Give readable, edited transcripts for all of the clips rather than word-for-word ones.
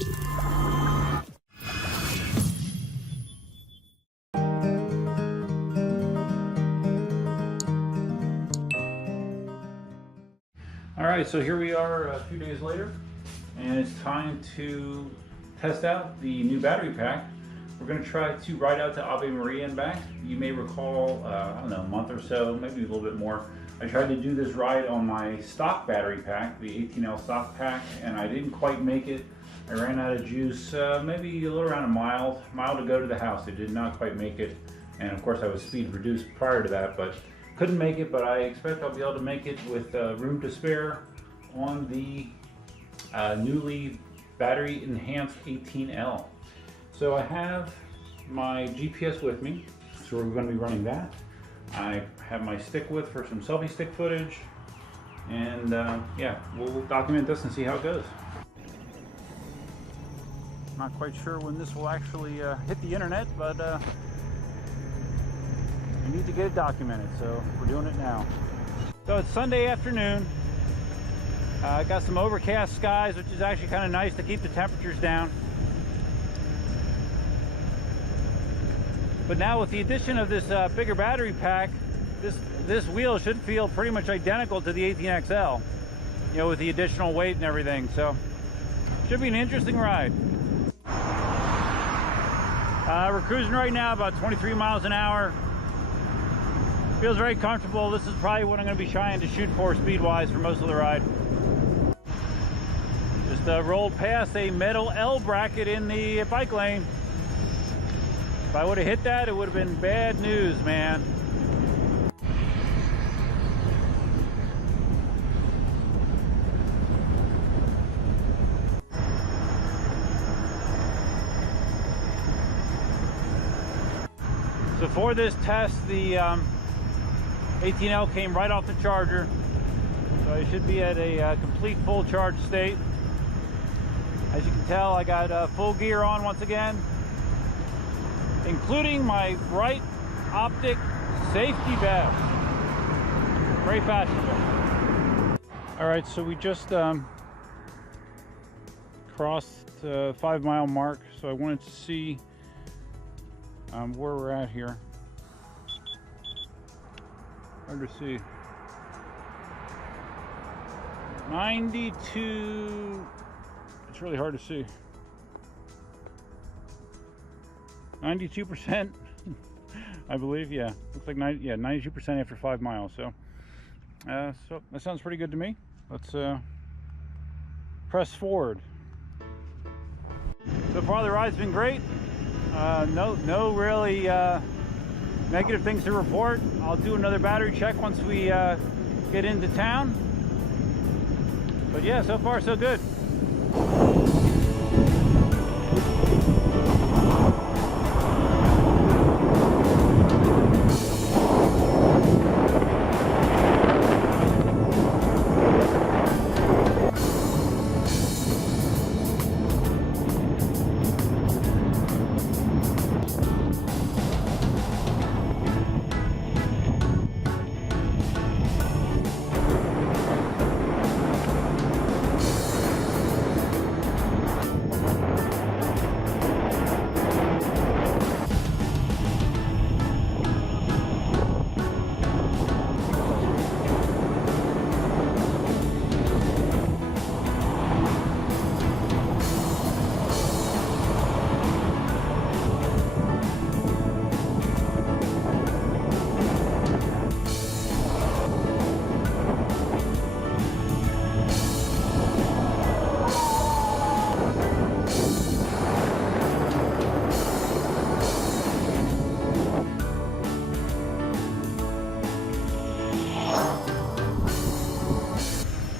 All right, so here we are a few days later, and it's time to test out the new battery pack. We're going to try to ride out to Ave Maria and back. You may recall, I don't know, a month or so, maybe a little bit more, I tried to do this ride on my stock battery pack, the 18L stock pack, and I didn't quite make it. I ran out of juice, maybe a little around a mile to go to the house. I did not quite make it, and of course I was speed reduced prior to that, but couldn't make it. But I expect I'll be able to make it with room to spare on the newly battery enhanced 18L. So I have my GPS with me, so we're going to be running that. I have my stick with for some selfie stick footage, and yeah, we'll document this and see how it goes. Not quite sure when this will actually hit the internet, but we need to get it documented, so we're doing it now. So it's Sunday afternoon. I got some overcast skies, which is actually kind of nice to keep the temperatures down. But now with the addition of this bigger battery pack, this wheel should feel pretty much identical to the 18XL, you know, with the additional weight and everything. So should be an interesting ride. We're cruising right now about 23 miles an hour. Feels very comfortable. This is probably what I'm going to be trying to shoot for speed-wise for most of the ride. Just rolled past a metal L bracket in the bike lane. If I would have hit that, it would have been bad news, man. So for this test, the 18L came right off the charger, so I should be at a complete full charge state. As you can tell, I got full gear on once again, including my bright optic safety vest. Very fashionable. All right, so we just crossed the 5 mile mark, so I wanted to see where we're at here. Hard to see. 92. It's really hard to see. 92%, I believe. Yeah, looks like 92% after 5 miles. So that sounds pretty good to me. Let's press forward. So far the ride's been great. No really negative things to report. I'll do another battery check once we get into town. But yeah, so far so good.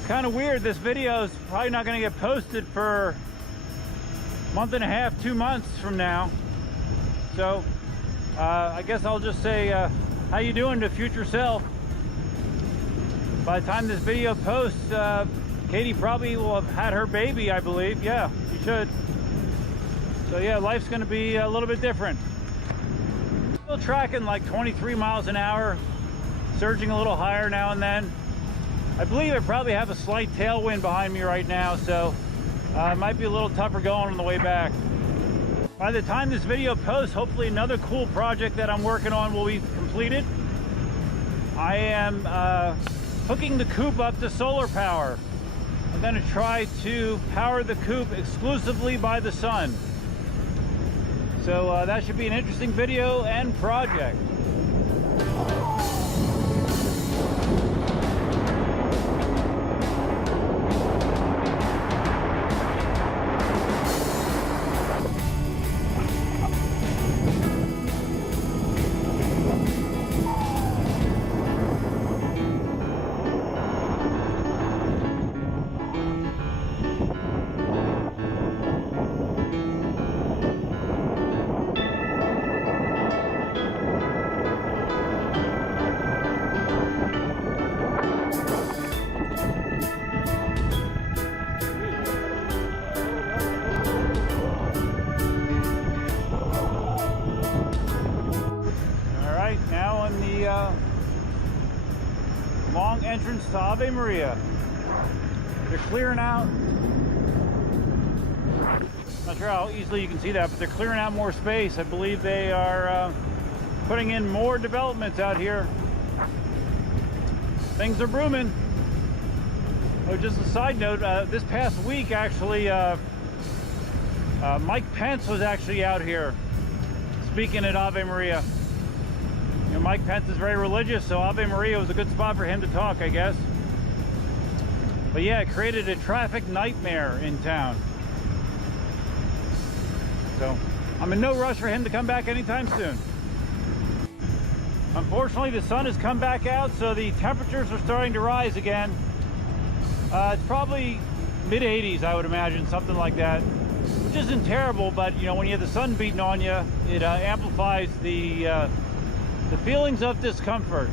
Kind of weird, this video is probably not going to get posted for a month and a half, 2 months from now. So I guess I'll just say how you doing to future self. By the time this video posts, Katie probably will have had her baby, I believe. Yeah, you should. So yeah, life's going to be a little bit different. Still tracking like 23 miles an hour, surging a little higher now and then. I believe I probably have a slight tailwind behind me right now, so It might be a little tougher going on the way back. By the time this video posts, hopefully another cool project that I'm working on will be completed. I am hooking the coupe up to solar power. I'm going to try to power the coupe exclusively by the sun. So that should be an interesting video and project. Long entrance to Ave Maria. They're clearing out, not sure how easily you can see that, but they're clearing out more space. I believe they are putting in more developments out here. Things are booming. Oh, just a side note, this past week actually, Mike Pence was actually out here speaking at Ave Maria. You know, Mike Pence is very religious, so Ave Maria was a good spot for him to talk, I guess. But yeah, it created a traffic nightmare in town. So I'm in no rush for him to come back anytime soon. Unfortunately, the sun has come back out, so the temperatures are starting to rise again. It's probably mid-80s, I would imagine, something like that, which isn't terrible, but you know, when you have the sun beating on you, it amplifies the feelings of discomfort.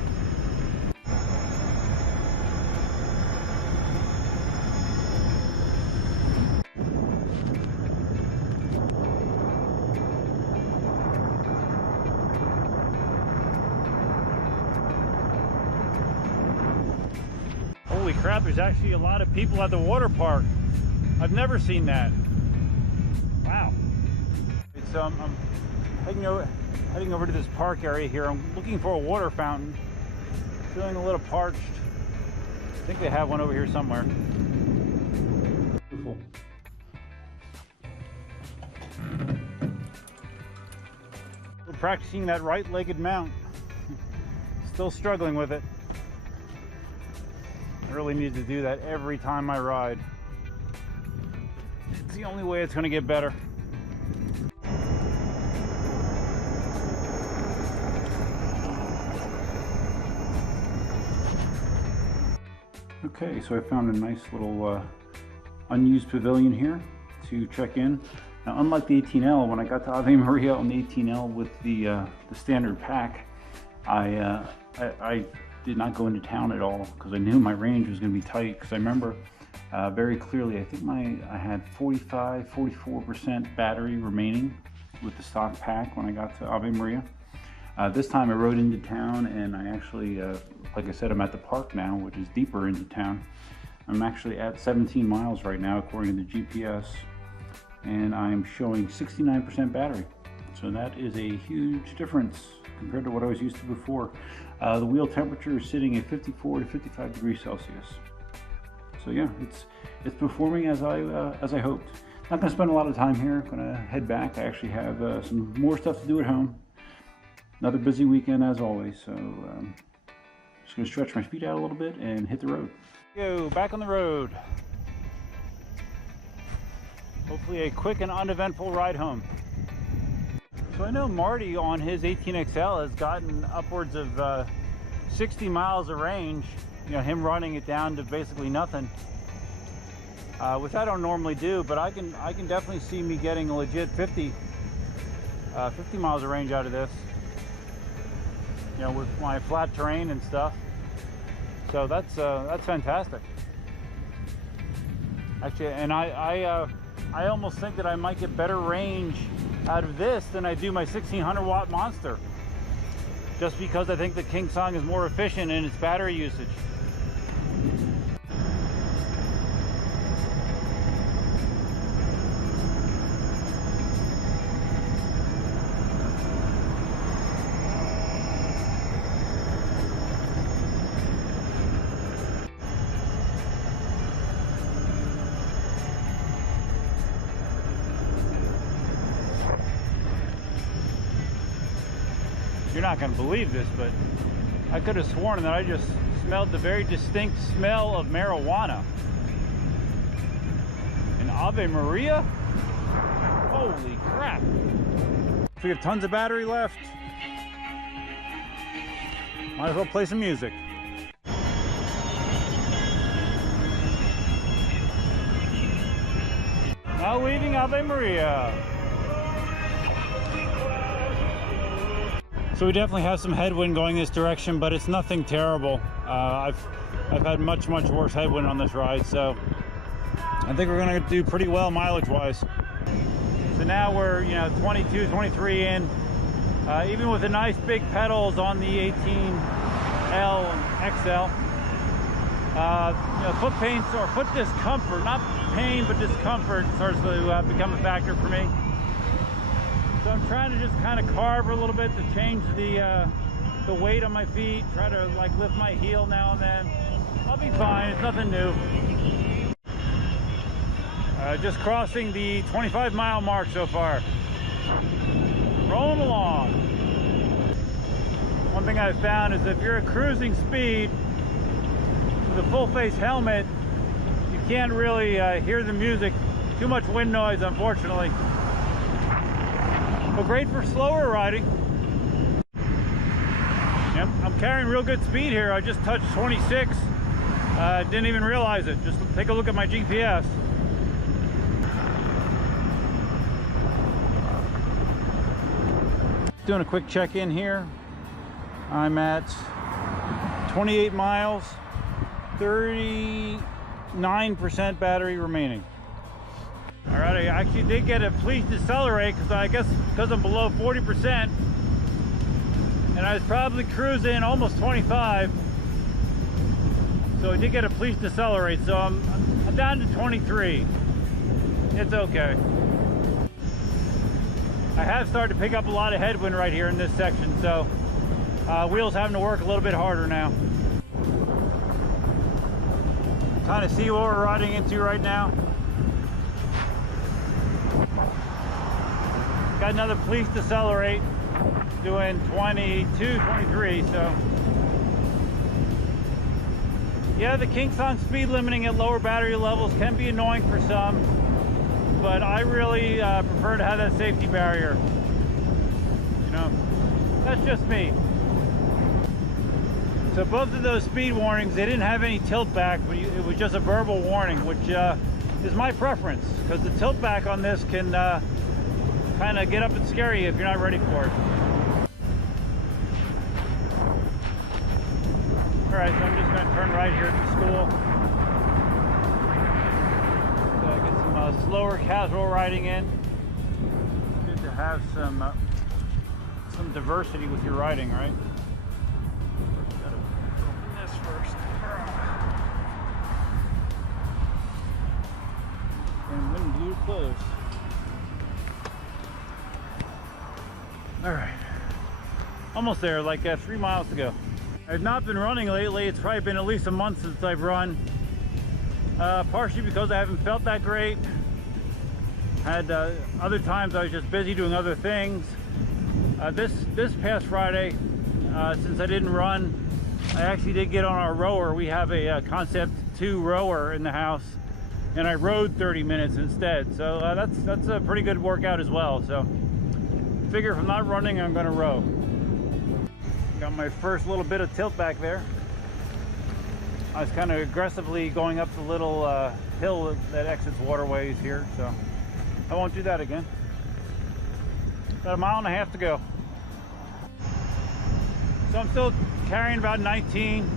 Holy crap, there's actually a lot of people at the water park. I've never seen that. Wow. It's I'm heading over to this park area here. I'm looking for a water fountain. Feeling a little parched. I think they have one over here somewhere. Beautiful. We're practicing that right-legged mount. Still struggling with it. I really need to do that every time I ride. It's the only way it's going to get better. Okay, so I found a nice little unused pavilion here to check in. Now, unlike the 18L, when I got to Ave Maria on the 18L with the standard pack, I did not go into town at all because I knew my range was going to be tight. Because I remember very clearly, I think I had 44% battery remaining with the stock pack when I got to Ave Maria. This time I rode into town, and I actually, like I said, I'm at the park now, which is deeper into town. I'm actually at 17 miles right now according to the GPS, and I'm showing 69% battery. So that is a huge difference compared to what I was used to before. The wheel temperature is sitting at 54 to 55 degrees Celsius. So yeah, it's performing as I hoped. Not going to spend a lot of time here. I'm going to head back. I actually have some more stuff to do at home. Another busy weekend as always, so just going to stretch my feet out a little bit and hit the road. Go back on the road. Hopefully a quick and uneventful ride home. So I know Marty on his 18XL has gotten upwards of 60 miles of range, you know, him running it down to basically nothing, which I don't normally do, but I can definitely see me getting a legit 50 miles of range out of this, you know, with my flat terrain and stuff. So that's fantastic. Actually, and I almost think that I might get better range out of this than I do my 1600 watt Monster, just because I think the KingSong is more efficient in its battery usage. You're not going to believe this, but I could have sworn that I just smelled the very distinct smell of marijuana. An Ave Maria? Holy crap. So we have tons of battery left. Might as well play some music. Now leaving Ave Maria. So we definitely have some headwind going this direction, but it's nothing terrible. I've had much worse headwind on this ride, so I think we're gonna do pretty well mileage-wise. So now we're 22, 23 in. Even with the nice big pedals on the 18L and XL, foot pain or foot discomfort, not pain but discomfort, starts to become a factor for me. So I'm trying to just kind of carve a little bit to change the weight on my feet, try to like lift my heel now and then. I'll be fine, it's nothing new. Just crossing the 25-mile mark so far. Rolling along. One thing I've found is if you're at cruising speed with a full face helmet, you can't really hear the music. Too much wind noise, unfortunately. But great for slower riding. Yep, I'm carrying real good speed here. I just touched 26. Didn't even realize it. Just take a look at my GPS. Doing a quick check-in here. I'm at 28 miles, 39% battery remaining. All right, I actually did get a please decelerate because I guess because I'm below 40%, and I was probably cruising almost 25. So I did get a please decelerate. So I'm down to 23. It's okay. I have started to pick up a lot of headwind right here in this section, so wheels having to work a little bit harder now. Kind of see what we're riding into right now. Got another please decelerate, doing 22, 23, so. Yeah, the KingSong speed limiting at lower battery levels can be annoying for some, but I really prefer to have that safety barrier. That's just me. So both of those speed warnings, they didn't have any tilt back, but it was just a verbal warning, which is my preference, because the tilt back on this can kind of get up and scare you if you're not ready for it. All right, so I'm just going to turn right here at the school. So I get some slower casual riding in. It's good to have some diversity with your riding, right? Gotta open this first. And wind blew closed. All right, almost there, like 3 miles to go. I've not been running lately. It's probably been at least a month since I've run. Partially because I haven't felt that great. Had other times I was just busy doing other things. This past Friday, since I didn't run, I actually did get on our rower. We have a Concept 2 rower in the house, and I rode 30 minutes instead. So that's a pretty good workout as well. So figure if I'm not running, I'm gonna row. Got my first little bit of tilt back there. I was kind of aggressively going up the little hill that exits waterways here, so I won't do that again. About 1.5 miles to go. So I'm still carrying about 19.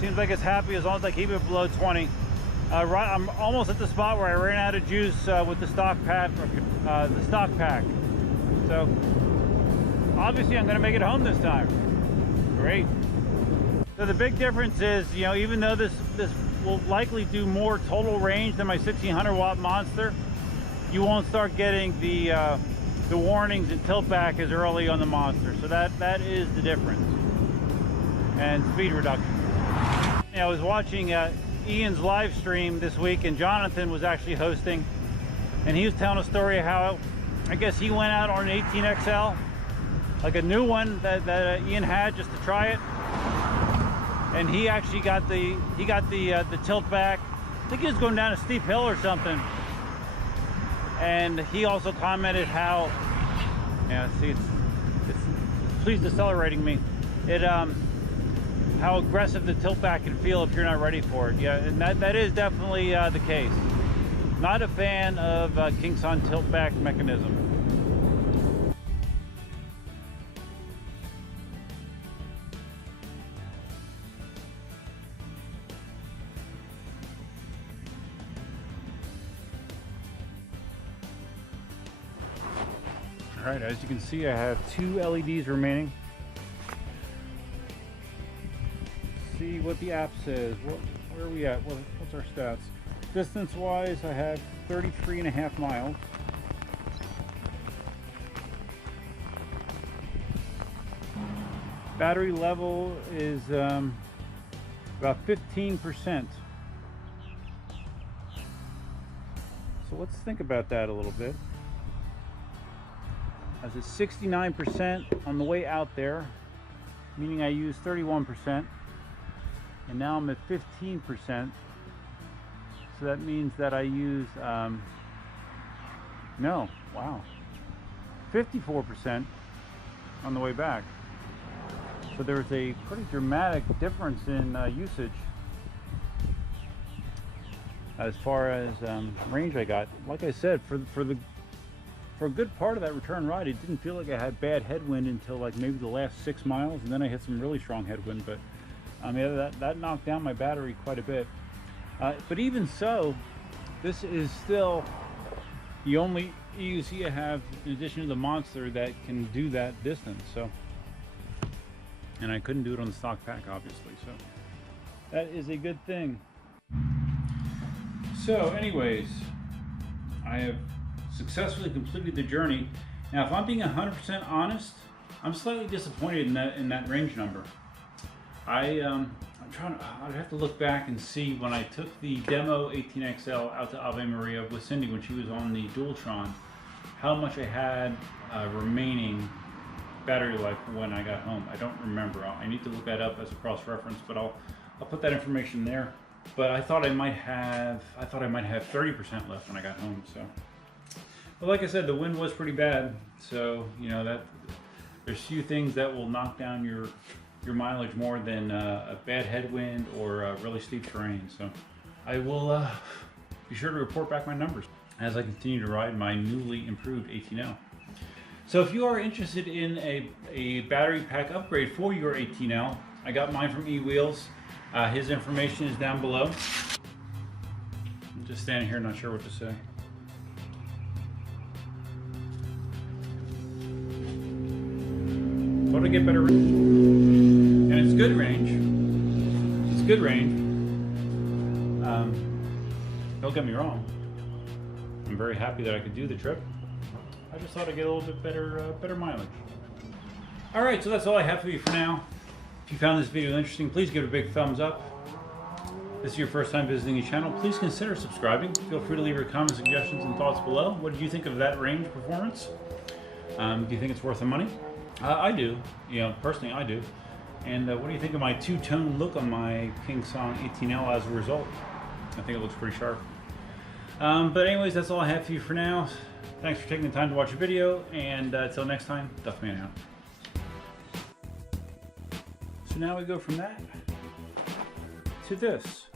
Seems like it's happy as long as I keep it below 20. I'm almost at the spot where I ran out of juice with the stock pack. So obviously I'm going to make it home this time. Great. So the big difference is, even though this will likely do more total range than my 1600 watt Monster, you won't start getting the warnings and tilt back as early on the Monster. So that is the difference. And speed reduction. I was watching Ian's live stream this week, and Jonathan was actually hosting, and he was telling a story of how I guess he went out on an 18XL like a new one that Ian had just to try it. And he actually got the tilt back. I think he was going down a steep hill or something. And he also commented how, yeah, see, it's please decelerating me. It how aggressive the tilt back can feel if you're not ready for it. Yeah, and that is definitely the case. Not a fan of KingSong tilt back mechanism. All right, as you can see, I have 2 LEDs remaining. Let's see what the app says. Where are we at? What's our stats? Distance-wise, I have 33.5 miles. Battery level is about 15%. So let's think about that a little bit. I was at 69% on the way out there, meaning I used 31%, and now I'm at 15%. So that means that I used, 54% on the way back. So there's a pretty dramatic difference in usage as far as range I got. Like I said, for a good part of that return ride, it didn't feel like I had bad headwind until like maybe the last 6 miles, and then I hit some really strong headwind. But yeah, that knocked down my battery quite a bit. But even so, this is still the only EUC I have, in addition to the Monster, that can do that distance. So, and I couldn't do it on the stock pack, obviously. So that is a good thing. So, anyways, I have successfully completed the journey. Now, if I'm being 100% honest, I'm slightly disappointed in that range number. I'd have to look back and see when I took the demo 18XL out to Ave Maria with Cindy when she was on the Dualtron, how much I had remaining battery life when I got home. I don't remember. I need to look that up as a cross-reference, but I'll put that information there. But I thought I might have 30% left when I got home. So, but like I said, the wind was pretty bad. So you know that there's few things that will knock down your mileage more than a bad headwind or really steep terrain. So I will be sure to report back my numbers as I continue to ride my newly improved 18L. So if you are interested in a battery pack upgrade for your 18L, I got mine from eWheels. His information is down below. I'm just standing here not sure what to say. Thought I'd get better range. And it's good range. It's good range. Don't get me wrong. I'm very happy that I could do the trip. I just thought I'd get a little bit better mileage. All right, so that's all I have for you for now. If you found this video interesting, please give it a big thumbs up. If this is your first time visiting the channel, please consider subscribing. Feel free to leave your comments, suggestions, and thoughts below. What did you think of that range performance? Do you think it's worth the money? I do. You know, personally, I do. And what do you think of my two-tone look on my KingSong 18L as a result? I think it looks pretty sharp. But anyways, that's all I have for you for now. Thanks for taking the time to watch the video, and until next time, Duffman out. So now we go from that to this.